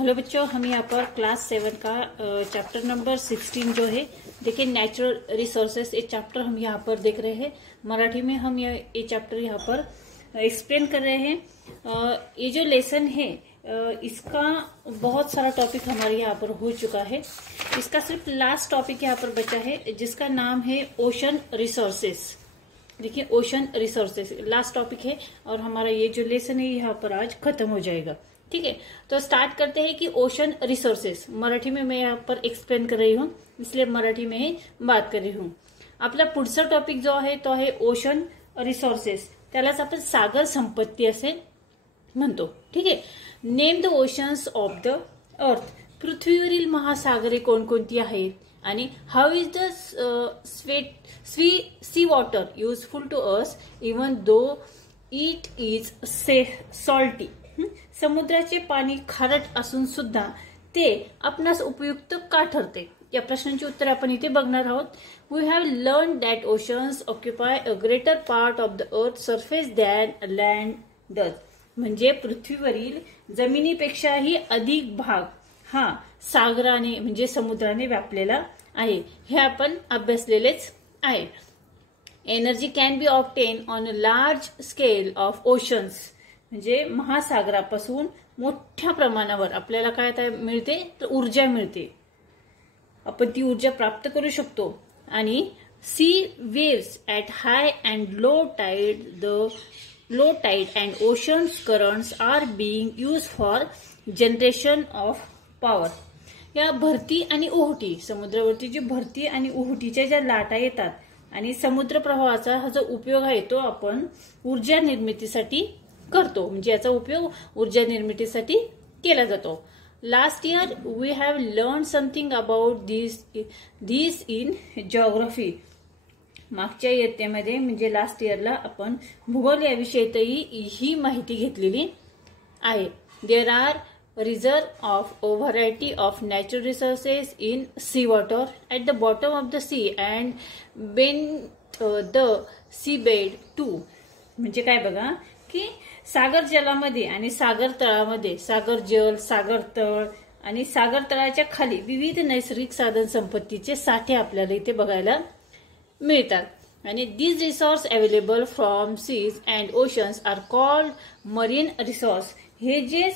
Hello बच्चों, हम यहाँ पर class 7 का चैप्टर नंबर 16 जो है देखिए नेचुरल रिसोर्सेस, ये चैप्टर हम यहाँ पर देख रहे हैं। मराठी में हम ये चैप्टर यहाँ पर एक्सप्लेन कर रहे हैं। ये जो लेसन है इसका बहुत सारा टॉपिक हमारे यहाँ पर हो चुका है। इसका सिर्फ लास्ट टॉपिक यहाँ पर बचा है जिसका नाम है ओशन रिसोर्सेस। देखिए ओशन रिसोर्सेस लास्ट टॉपिक है और हमारा ये जो लेसन है यहाँ पर आज खत्म हो जाएगा। ठीक है, तो स्टार्ट करते हैं कि ओशन रिसोर्सेस मराठी में मैं यहाँ पर एक्सप्लेन कर रही हूँ, इसलिए मराठी में ही बात कर रही हूँ। आपला पुढचा टॉपिक जो आहे तो आहे ओशन रिसोर्सेस, त्यालाच आपण सागर संपत्ती असे म्हणतो। ठीक आहे, name the oceans of the earth, पृथ्वीवरील महासागरे कोणकोणती आहेत आणि how is the sea water useful to us even though it is salty. समुद्राचे पाणी खारट असून सुद्धा ते आपणास उपयुक्त का ठरते, या प्रश्नांची उत्तर आपण इथे बघणार आहोत। We have learn that oceans occupy a greater part of the earth surface than land does, म्हणजे पृथ्वीवरील जमिनीपेक्षाही अधिक भाग हा सागराने म्हणजे समुद्राने व्यापलेला आहे, हे आपण अभ्यासलेलेच आहे। Energy can be obtain on a large scale of oceans, म्हणजे महासागरापासून मोठ्या प्रमाणावर आपल्याला काय मिळते तर ऊर्जा मिळते, आपण ती ऊर्जा प्राप्त करू शकतो। आणि sea waves at high and low tide and oceans currents are being use for generation of power. या भरती आणि ओहोटी, समुद्रावरती जी भरती आणि ओहोटीच्या ज्या लाटा येतात आणि समुद्र प्रवाहाचा हा जो उपयोग आहे तो आपण ऊर्जा निर्मितीसाठी करतो, म्हणजे याचा उपयोग ऊर्जा निर्मितीसाठी केला जातो। Last year we have learn something about this in geography. मागच्या इयत्तेमध्ये म्हणजे लास्ट इयरला आपण भूगोल या विषयातही ही माहिती घेतलेली आहे। There are reserve of a variety of natural resources in sea water at the bottom of the sea and beneath the sea bed too. म्हणजे काय बघा की सागर जलामध्ये आणि सागर तळामध्ये, सागर जल, सागर तळ आणि सागर तळाच्या खाली विविध नैसर्गिक साधन संपत्तीचे साठे आपल्याला इथे बघायला मिळतात। आणि these resource available from seas and oceans are called marine resource. हे जे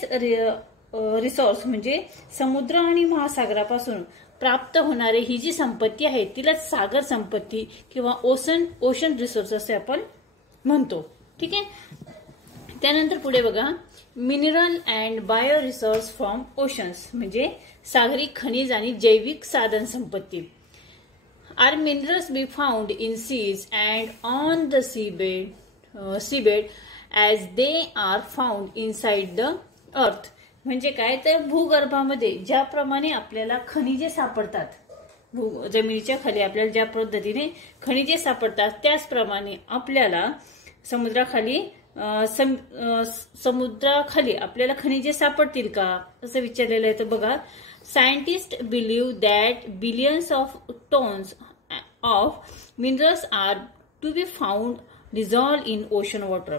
रिसोर्स म्हणजे समुद्र आणि महासागरापासून प्राप्त होणारे ही जी संपत्ती आहे तिला सागर संपत्ती किंवा ओशन रिसोर्स असे आपण म्हणतो। ठीक आहे, त्यानंतर पुढे बघा mineral and bio resource from oceans, म्हणजे सागरी खनिज आणि जैविक साधन संपत्ती। Are minerals be found in seas and on the seabed as they are found inside the earth. म्हणजे काय तर भूगर्भामध्ये ज्याप्रमाणे आपल्याला खनिजे सापडतात, जमिनीच्या खाली आपल्याला ज्या पद्धतीने खनिजे सापडतात त्याचप्रमाणे आपल्याला समुद्राखाली आपल्याला खनिजे सापडतील का असं विचारलेलं आहे। तर बघा, scientist believe that billions of tons of minerals are to be found dissolved in ocean water.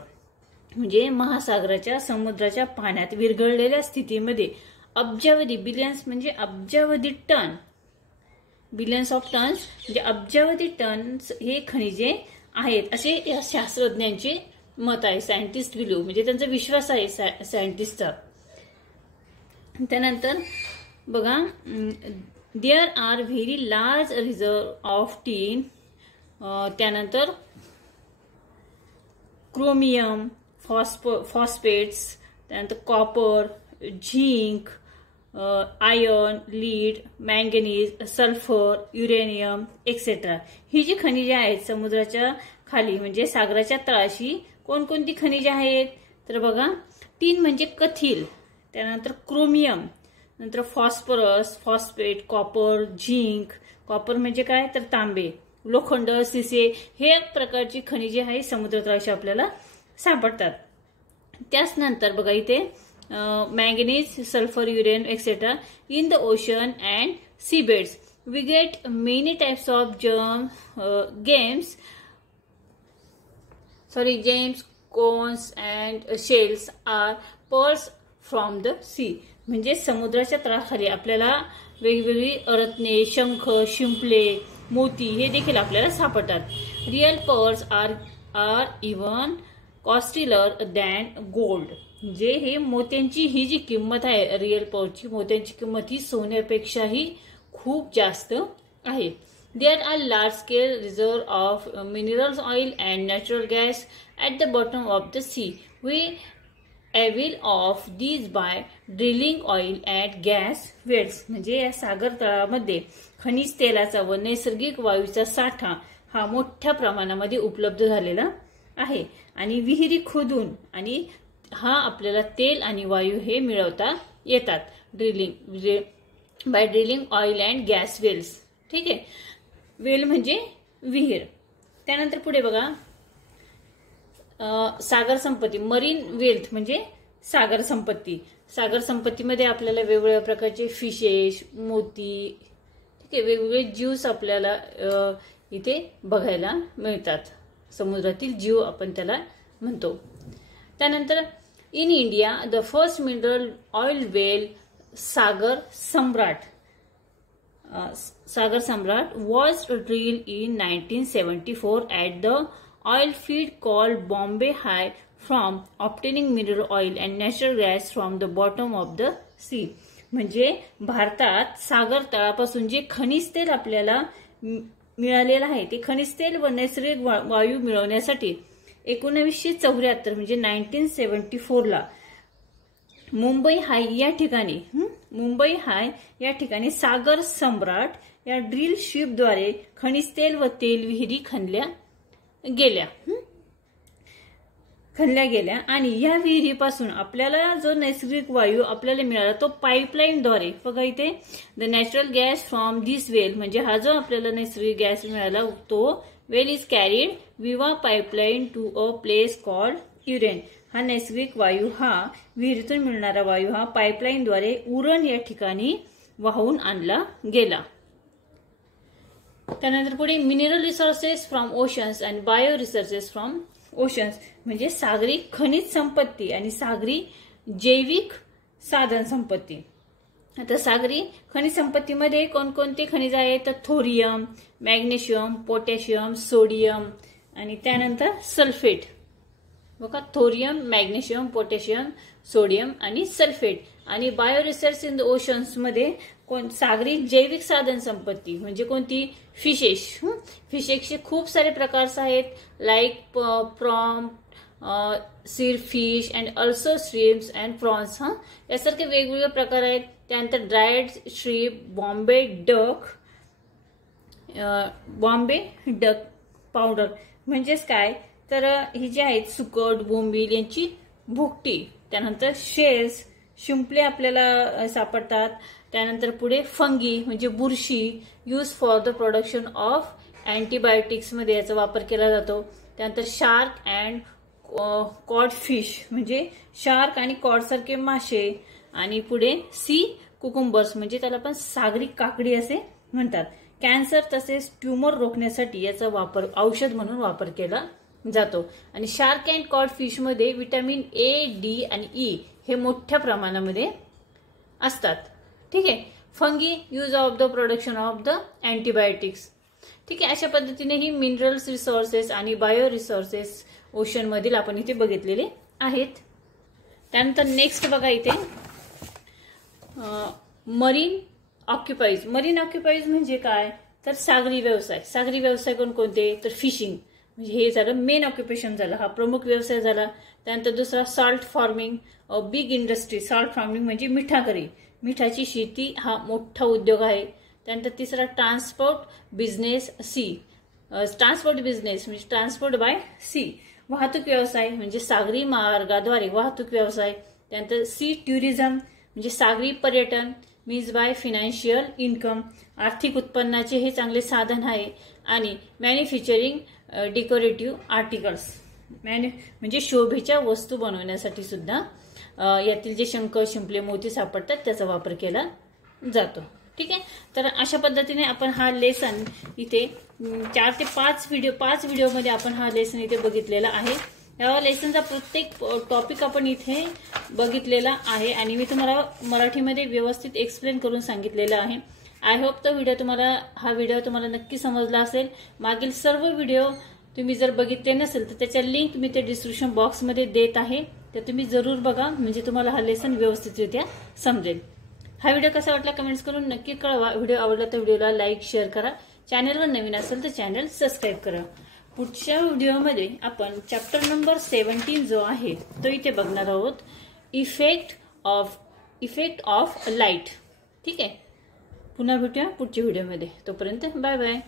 म्हणजे महासागराच्या समुद्राच्या पाण्यात विरघळलेल्या स्थितीमध्ये अब्जावधी, बिलियन्स म्हणजे अब्जावधी टन, बिलियन्स ऑफ टन्स म्हणजे अब्जावधी टन्स हे खनिजे आहेत असे या शास्त्रज्ञांचे मत आहे। सायंटिस्ट बिलीव्ह म्हणजे त्यांचा विश्वास आहे सायंटिस्टचा। त्यानंतर बघा there are very large reserve of tin, त्यानंतर क्रोमियम, फॉस्फेट्स, त्यानंतर copper, zinc, iron, lead, manganese, sulphur, uranium etcetera. ही जी खनिजे आहेत समुद्राच्या खाली म्हणजे सागराच्या तळाशी कोणकोणती खनिजे आहेत तर बघा, टीन म्हणजे कथील, त्यानंतर क्रोमियम, नंतर phosphorus, phosphate, copper, zinc, copper म्हणजे काय तर तांबे, लोखंड, सिसे, हे एक प्रकारची खनिजे आहे समुद्रतळाशी आपल्याला सापडतात। त्याच नंतर बघा इथे manganese, sulphur, uranium etcetera in the ocean and seabeds we get many types of games, cones and shells are pearls from the sea, म्हणजे समुद्राच्या तळाखाली आपल्याला वेगवेगळी रत्ने, शंख, शिंपले, मोती हे देखील आपल्याला सापडतात. Real pearls are even costlier than gold, म्हणजे हे मोत्यांची ही जी किंमत आहे, रिअल पर्ल्सची मोत्यांची किंमत ही सोन्यापेक्षाही खूप जास्त आहे. There are large-scale reserves of mineral oil and natural gas at the bottom of the sea. We avail of these by drilling oil and gas wells. म्हणजे या सागर तळामध्ये खनिज तेलाचा व नैसर्गिक वायूचा साठा हा मोठ्या प्रमाणामध्ये उपलब्ध झालेला आहे आणि विहिरी खोदून आणि हा आपल्याला तेल आणि वायू हे मिळवता येतात. By drilling oil and gas wells. ठीक आहे, वेल म्हणजे विहीर. त्यानंतर पुढे बघा, सागर संपत्ती, मरीन वेल्थ म्हणजे सागर संपत्ती. सागर संपत्तीमध्ये आपल्याला वेगवेगळ्या प्रकारचे फिशेस, मोती, ठीक आहे, वेगवेगळे जीव्स आपल्याला इथे बघायला मिळतात. समुद्रातील जीव आपण त्याला म्हणतो. त्यानंतर in India the first mineral oil well Sagar Samrat was drilled in 1974 at the oil field called Bombay High from obtaining mineral oil and natural gas from the bottom of the sea. म्हणजे भारतात सागर तळापासून जे खनिज तेल आपल्याला मिळालेलं आहे ते खनिज तेल व नैसर्गिक वायू मिळवण्यासाठी 1974 म्हणजे 1974 ला मुंबई हाय या ठिकाणी सागर सम्राट या ड्रिल शिपद्वारे खनिज तेल व तेल विहिरी खणल्या गेल्या आणि या विहिरीपासून आपल्याला जो नैसर्गिक वायू आपल्याला मिळाला तो पाईपलाईनद्वारे, बघा इथे, the natural gas from this well, म्हणजे हा जो आपल्याला नैसर्गिक गॅस मिळाला तो well is carried via pipeline to a place called Uran. हा नैसर्गिक वायू, हा विहिरीतून मिळणारा वायू हा पाईपलाईनद्वारे उरण या ठिकाणी वाहून आणला गेला. त्यानंतर पुढे mineral resources from oceans and bio resources from oceans, म्हणजे सागरी खनिज संपत्ती आणि सागरी जैविक साधन संपत्ती. आता सागरी खनिज संपत्तीमध्ये कोणकोणते खनिज आहेत तर थोरियम, मॅग्नेशियम, पोटॅशियम, सोडियम आणि त्यानंतर सल्फेट. बघा, थोरियम, मॅग्नेशियम, पोटॅशियम, सोडियम आणि सल्फेट. आणि bio resource in the oceans मध्ये सागरी जैविक साधन संपत्ती म्हणजे कोणती, फिशेसचे खूप सारे प्रकार आहेत, like prawn, seer fish and also shrimps and prawns. यासारखे वेगवेगळे प्रकार आहेत. त्यानंतर dried shrimp, Bombay duck powder म्हणजेच काय तर ही जी आहेत सुकट, बोंबील यांची भुकटी. त्यानंतर शेल्स, शिंपले आपल्याला सापडतात. त्यानंतर पुढे फंगी म्हणजे बुरशी, use for the production of antibiotics मध्ये याचा वापर केला जातो. त्यानंतर शार्क अँड कॉड फिश म्हणजे शार्क आणि कॉड सारखे मासे. आणि पुढे सी कुकुंबर्स म्हणजे त्याला पण सागरी काकडी असे म्हणतात. कॅन्सर तसेच ट्यूमर रोखण्यासाठी याचा वापर औषध म्हणून वापर केला जातो. आणि शार्क अँड कॉड फिश मध्ये विटॅमिन ए, डी आणि ई हे मोठ्या प्रमाणामध्ये असतात. ठीक आहे. Fungi, use of the production of the antibiotics. ठीक आहे. अशा पद्धतीने ही मिनरल्स रिसोर्सेस आणि बायो रिसोर्सेस ओशन मधील आपण इथे बघितलेले आहेत. त्यानंतर नेक्स्ट बघा इथे मरीन ऑक्युपाईज. मरीन ऑक्युपाईज म्हणजे काय तर सागरी व्यवसाय. सागरी व्यवसाय कोणते तर फिशिंग म्हणजे हे झालं मेन ऑक्युपेशन झालं, हा प्रमुख व्यवसाय झाला. त्यानंतर दुसरा salt farming, big industry. Salt farming म्हणजे मिठागरी, मिठाची शेती हा मोठा उद्योग आहे. त्यानंतर तिसरा transport business sea. Transport business म्हणजे ट्रान्सपोर्ट बाय सी. वाहतूक व्यवसाय म्हणजे सागरी मार्गाद्वारे वाहतूक व्यवसाय. त्यानंतर सी टुरिझम म्हणजे सागरी पर्यटन, मीन्स बाय फिनान्शियल इन्कम, आर्थिक उत्पन्नाचे हे चांगले साधन आहे. आणि मॅन्युफॅक्चरिंग डेकोरेटिव्ह आर्टिकल्स म्हणजे शोभेच्या वस्तू बनवण्यासाठी सुद्धा यातील जे शंख, शिंपले, मोती सापडतात त्याचा वापर केला जातो. ठीक आहे. तर अशा पद्धतीने आपण हा लेसन इथे 4 ते 5 व्हिडिओमध्ये आपण हा लेसन इथे बघितलेला आहे. या लेसनचा प्रत्येक टॉपिक आपण इथे बघितलेला आहे आणि मी तुम्हाला मराठीमध्ये व्यवस्थित एक्सप्लेन करून सांगितलेलं आहे. आय होप हा व्हिडिओ तुम्हाला नक्की समजला असेल. मागील सर्व व्हिडिओ तुम्ही जर बघितले नसेल तर त्याच्या लिंक मी ते डिस्क्रिप्शन बॉक्समध्ये देत आहे, तर तुम्ही जरूर बघा, म्हणजे तुम्हाला हा लेसन व्यवस्थितरित्या समजेल. हा व्हिडिओ कसा वाटला कमेंट्स करून नक्की कळवा. व्हिडिओ आवडला तर व्हिडिओला लाईक शेअर करा. चॅनलवर नवीन असेल तर चॅनल सबस्क्राईब करा. पुढच्या व्हिडिओमध्ये आपण चॅप्टर नंबर 17 जो आहे तो इथे बघणार आहोत, इफेक्ट ऑफ लाईट. ठीक आहे, पुन्हा भेटूया पुढच्या व्हिडिओमध्ये. तोपर्यंत बाय बाय.